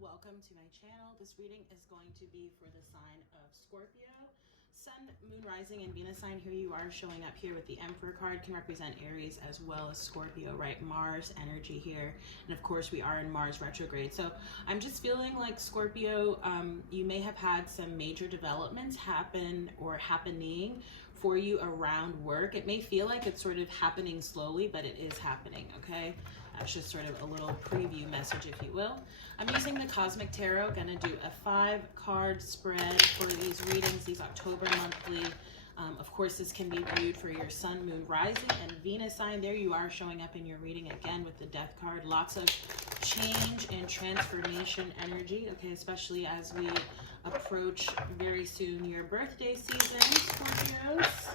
welcome to my channel. This reading is going to be for the sign of Scorpio. Sun, Moon, Rising, and Venus sign. Here you are showing up here with the Emperor card. Can represent Aries as well as Scorpio, right? Mars energy here. And of course we are in Mars retrograde. So I'm just feeling like Scorpio, you may have had some major developments happen or happening for you around work. It may feel like it's sort of happening slowly, but it is happening, okay? That's just sort of a little preview message, if you will. I'm using the Cosmic Tarot. Gonna do a 5-card spread for these readings, these October monthly. Of course, this can be viewed for your Sun, Moon, Rising, and Venus sign. There you are showing up in your reading again with the Death card. Lots of change and transformation energy, okay, especially as we approach very soon your birthday season, Scorpios.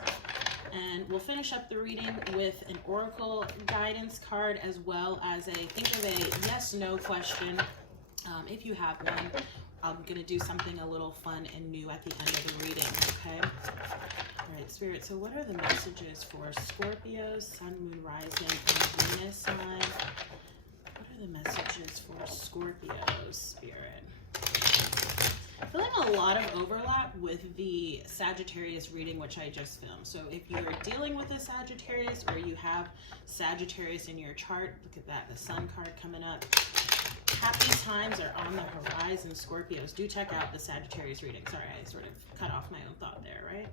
And we'll finish up the reading with an oracle guidance card, as well as think of a yes/no question. If you have one, I'm going to do something a little fun and new at the end of the reading, okay? All right, Spirit, so what are the messages for Scorpio, Sun, Moon, Rising, and Venus sign? What are the messages for Scorpio, Spirit? I'm feeling a lot of overlap with the Sagittarius reading, which I just filmed. So if you are dealing with a Sagittarius or you have Sagittarius in your chart, look at that, the Sun card coming up. Happy times are on the horizon, Scorpios. Do check out the Sagittarius reading. Sorry, I sort of cut off my own thought there, right?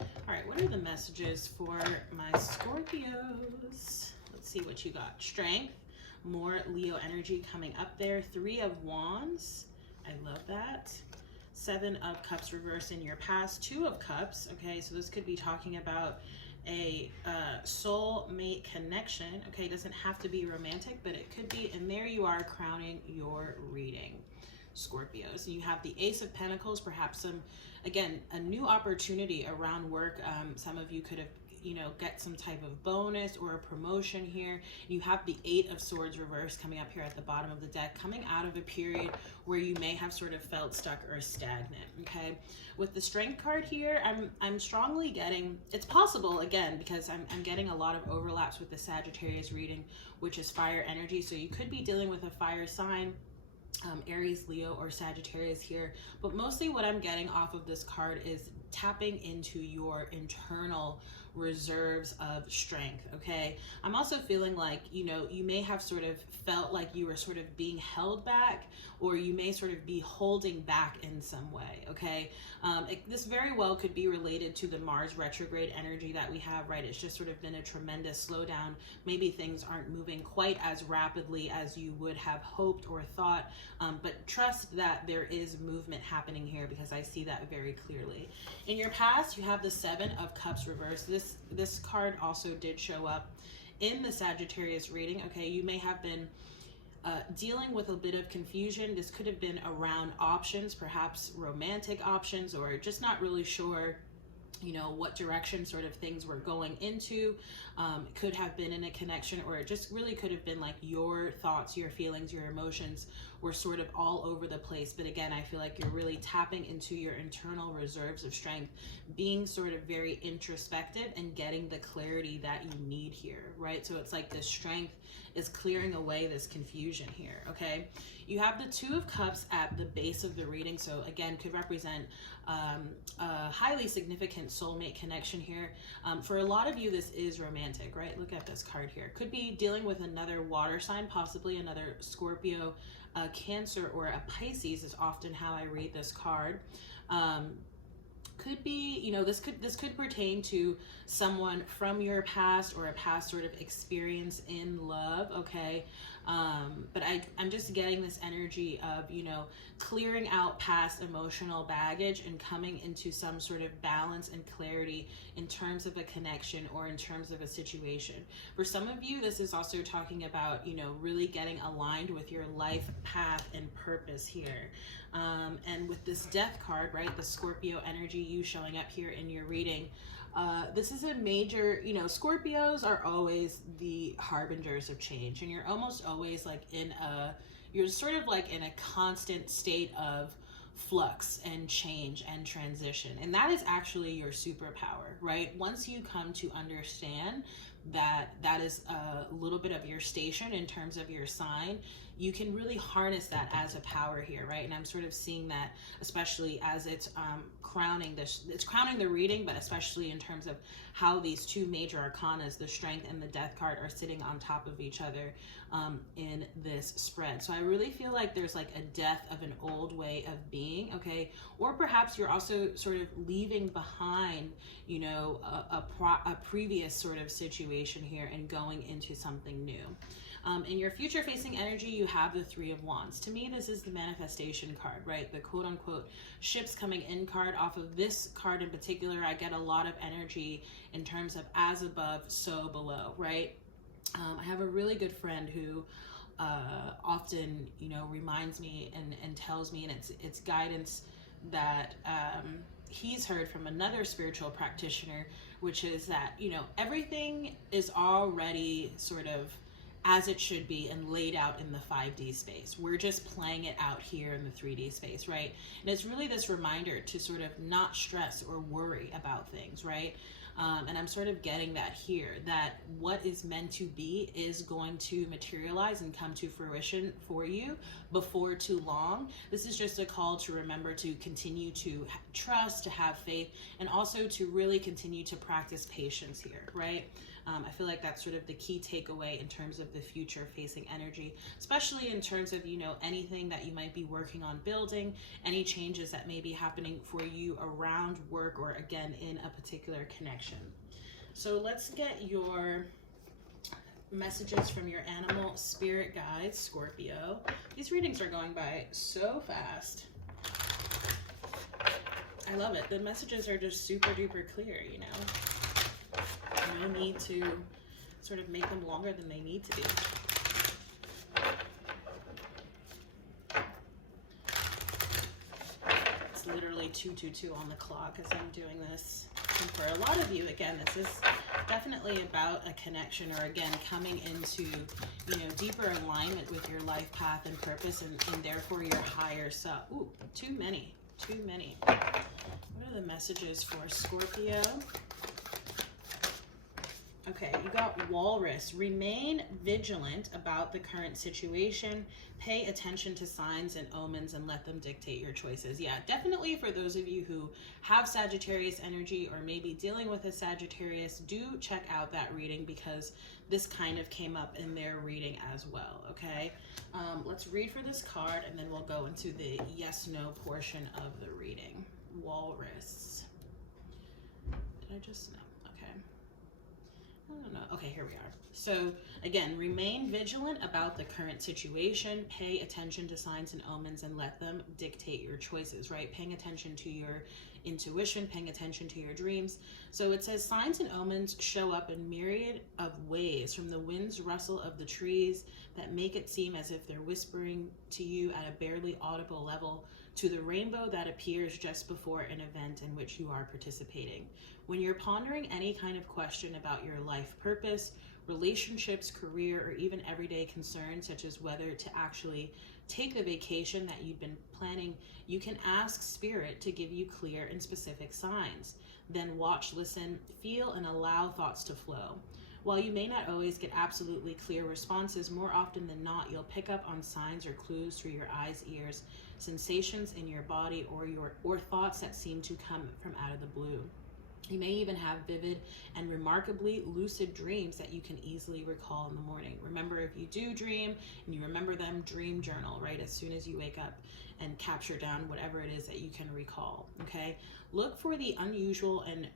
All right, what are the messages for my Scorpios? Let's see what you got. Strength, more Leo energy coming up there. 3 of Wands. I love that. 7 of Cups reverse in your past. 2 of Cups. Okay, so this could be talking about a soul mate connection. Okay, it doesn't have to be romantic, but it could be. And there you are crowning your reading, Scorpios. You have the Ace of Pentacles, perhaps again, a new opportunity around work. Some of you could have, get some type of bonus or a promotion here. You have the 8 of Swords reverse coming up here at the bottom of the deck, coming out of a period where you may have sort of felt stuck or stagnant, okay? With the Strength card here, I'm strongly getting, it's possible, again, because I'm getting a lot of overlaps with the Sagittarius reading, which is fire energy. So you could be dealing with a fire sign, Aries, Leo, or Sagittarius here. But mostly what I'm getting off of this card is tapping into your internal reserves of strength, okay? I'm also feeling like, you may have sort of felt like you were sort of being held back, or you may sort of be holding back in some way, okay? This very well could be related to the Mars retrograde energy that we have, right? It's just sort of been a tremendous slowdown. Maybe things aren't moving quite as rapidly as you would have hoped or thought, but trust that there is movement happening here, because I see that very clearly. In your past, you have the 7 of Cups reversed. This card also did show up in the Sagittarius reading. Okay, you may have been dealing with a bit of confusion. This could have been around options, perhaps romantic options, or just not really sure what direction sort of things were going into. It could have been in a connection, or it just really could have been like your thoughts, your feelings, your emotions were sort of all over the place. But again, I feel like you're really tapping into your internal reserves of strength, being sort of very introspective and getting the clarity that you need here, right? So it's like this strength is clearing away this confusion here, okay? You have the 2 of Cups at the base of the reading. So again, could represent a highly significant soulmate connection here. For a lot of you, this is romantic, right? Look at this card here. Could be dealing with another water sign, possibly another Scorpio, Cancer, or a Pisces is often how I read this card. Could be, this could pertain to someone from your past, or a past sort of experience in love, okay? But I'm just getting this energy of, clearing out past emotional baggage and coming into some sort of balance and clarity in terms of a connection or in terms of a situation. For some of you, this is also talking about, really getting aligned with your life path and purpose here. And with this Death card, right, the Scorpio energy, you showing up here in your reading, this is a major, Scorpios are always the harbingers of change, and you're almost always like you're sort of like in a constant state of flux and change and transition. And that is actually your superpower, right? Once you come to understand that is a little bit of your station in terms of your sign, you can really harness that as a power here, right? And I'm sort of seeing that, especially as it's crowning the reading, but especially in terms of how these two major arcanas, the Strength and the Death card, are sitting on top of each other in this spread. So I really feel like there's like a death of an old way of being, okay? Or perhaps you're also sort of leaving behind, you know, a previous sort of situation here and going into something new. In your future facing energy, you have the Three of Wands. To me, this is the manifestation card, right? The quote unquote ships coming in card. Off of this card in particular, I get a lot of energy in terms of as above, so below, right? I have a really good friend who often, you know, reminds me and tells me, and it's guidance that he's heard from another spiritual practitioner, which is that, you know, everything is already sort of as it should be and laid out in the 5D space. We're just playing it out here in the 3D space, right? And it's really this reminder to sort of not stress or worry about things, right? And I'm sort of getting that here, that what is meant to be is going to materialize and come to fruition for you before too long. This is just a call to remember to continue to trust, to have faith, and also to really continue to practice patience here, right? I feel like that's sort of the key takeaway in terms of the future facing energy, especially in terms of, you know, anything that you might be working on building, any changes that may be happening for you around work or again in a particular connection. So let's get your messages from your animal spirit guides, Scorpio. These readings are going by so fast. I love it. The messages are just super duper clear, you know. No need to sort of make them longer than they need to be. It's literally 222 on the clock as I'm doing this. And for a lot of you, again, this is definitely about a connection, or again, coming into, you know, deeper alignment with your life path and purpose, and therefore your higher self. Ooh, too many. What are the messages for Scorpio? Okay, you got Walrus. Remain vigilant about the current situation. Pay attention to signs and omens and let them dictate your choices. Yeah, definitely for those of you who have Sagittarius energy or maybe dealing with a Sagittarius, do check out that reading because this kind of came up in their reading as well, okay? Let's read for this card and then we'll go into the yes-no portion of the reading. Walrus. Did I just... No. Okay. I don't know. Okay, here we are. So again, remain vigilant about the current situation. Pay attention to signs and omens and let them dictate your choices, right? Paying attention to your intuition, paying attention to your dreams. So it says signs and omens show up in myriad of ways, from the wind's rustle of the trees that make it seem as if they're whispering to you at a barely audible level, to the rainbow that appears just before an event in which you are participating. When you're pondering any kind of question about your life purpose, relationships, career, or even everyday concerns, such as whether to actually take the vacation that you've been planning, you can ask Spirit to give you clear and specific signs. Then watch, listen, feel, and allow thoughts to flow. While you may not always get absolutely clear responses, more often than not, you'll pick up on signs or clues through your eyes, ears, sensations in your body, or thoughts that seem to come from out of the blue. You may even have vivid and remarkably lucid dreams that you can easily recall in the morning. Remember, if you do dream and you remember them, dream journal, right? As soon as you wake up and capture down whatever it is that you can recall, okay? Look for the unusual and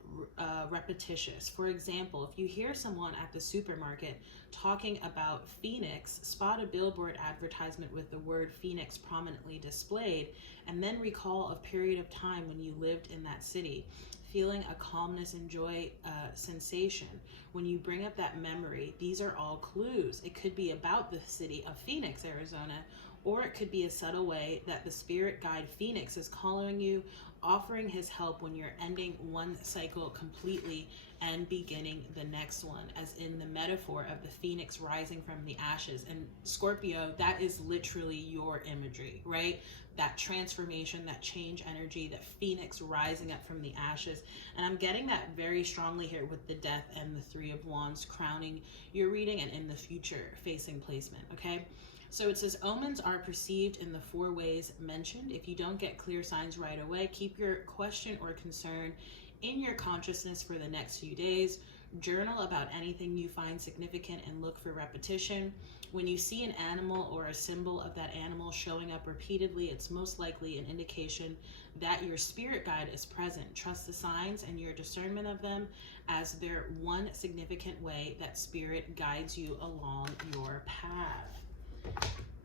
repetitious. For example, if you hear someone at the supermarket talking about Phoenix, spot a billboard advertisement with the word Phoenix prominently displayed, and then recall a period of time when you lived in that city, feeling a calmness and joy sensation. When you bring up that memory, these are all clues. It could be about the city of Phoenix, Arizona, or it could be a subtle way that the spirit guide Phoenix is calling you, offering his help when you're ending one cycle completely and beginning the next one, as in the metaphor of the phoenix rising from the ashes. And Scorpio, that is literally your imagery, right? That transformation, that change energy, that phoenix rising up from the ashes. And I'm getting that very strongly here with the death and the 3 of Wands crowning your reading and in the future facing placement, okay? So it says, omens are perceived in the 4 ways mentioned. If you don't get clear signs right away, keep your question or concern in your consciousness for the next few days. Journal about anything you find significant and look for repetition. When you see an animal or a symbol of that animal showing up repeatedly, it's most likely an indication that your spirit guide is present. Trust the signs and your discernment of them, as their one significant way that spirit guides you along your path.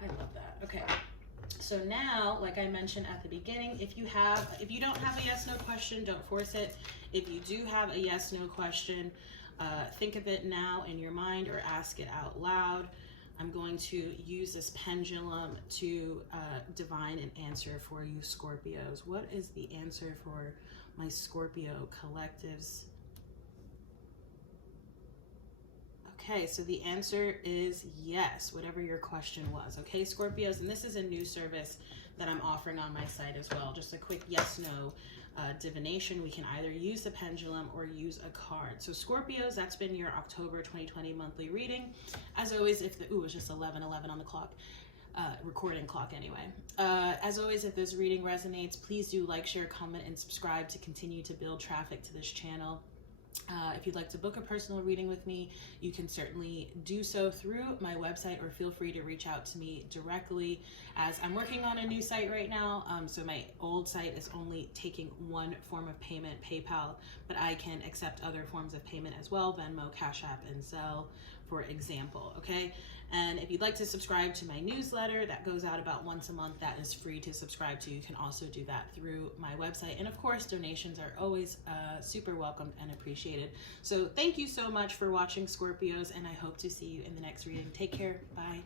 I love that. Okay. So now, like I mentioned at the beginning, if you don't have a yes, no question, don't force it. If you do have a yes, no question, think of it now in your mind or ask it out loud. I'm going to use this pendulum to divine an answer for you Scorpios. What is the answer for my Scorpio collectives? Okay, so the answer is yes, whatever your question was. Okay, Scorpios, and this is a new service that I'm offering on my site as well. Just a quick yes, no divination. We can either use the pendulum or use a card. So Scorpios, that's been your October 2020 monthly reading. As always, if the, it's just 11:11 on the clock. Recording clock anyway. As always, if this reading resonates, please do like, share, comment, and subscribe to continue to build traffic to this channel. If you'd like to book a personal reading with me, you can certainly do so through my website, or feel free to reach out to me directly, as I'm working on a new site right now. So my old site is only taking one form of payment, PayPal, but I can accept other forms of payment as well, Venmo, Cash App, and Zelle, for example, okay? And if you'd like to subscribe to my newsletter that goes out about once a month, that is free to subscribe to. You can also do that through my website. And of course, donations are always super welcomed and appreciated. So thank you so much for watching, Scorpios, and I hope to see you in the next reading. Take care. Bye.